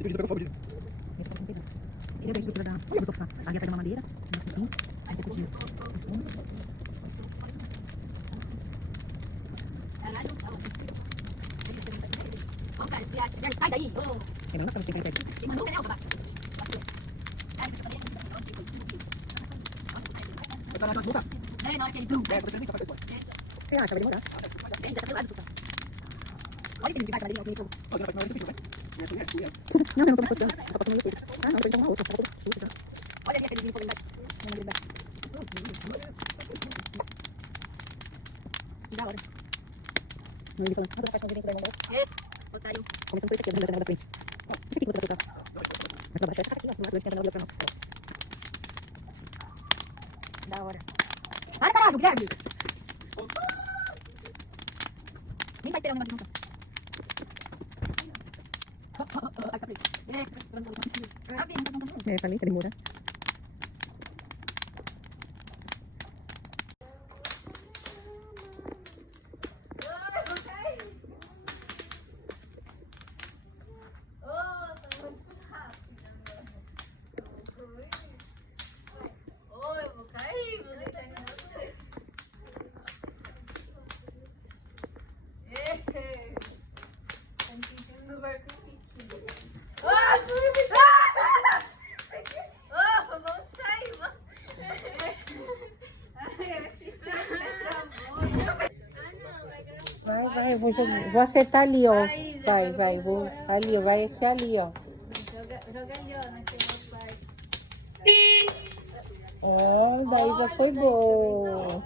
Ini bisa berapa? Ele é estrutura do sofá. Ali atrás de uma madeira, um cupim, aí depois de espuma. Sai daí! É não, para você pegar aqui. Mandou o canal, você acha? Vai demorar. Olha que ele vai ali, alguém. Não, eu não tô postando. Eu só posto no YouTube. Ah, não, eu tô uma outra. Olha ali aquele vídeo da hora. Não, ele falando. Agora faz fazer dentro da mão. Otário. Começando por isso aqui, da frente. Esse aqui que você vai colocar. Mas pra baixo, essa aqui, ó. Uma coisa que ela olhou pra nós. Da hora. Para, caralho, Guilherme! Nem vai ter um negócio de montar. É, falei que demora. Vai, vou acertar ali, ó. Vai, vou ali, ó. Vai ser ali, ó. Joga ali, ó, naquele pai. Ó, daí já foi bom.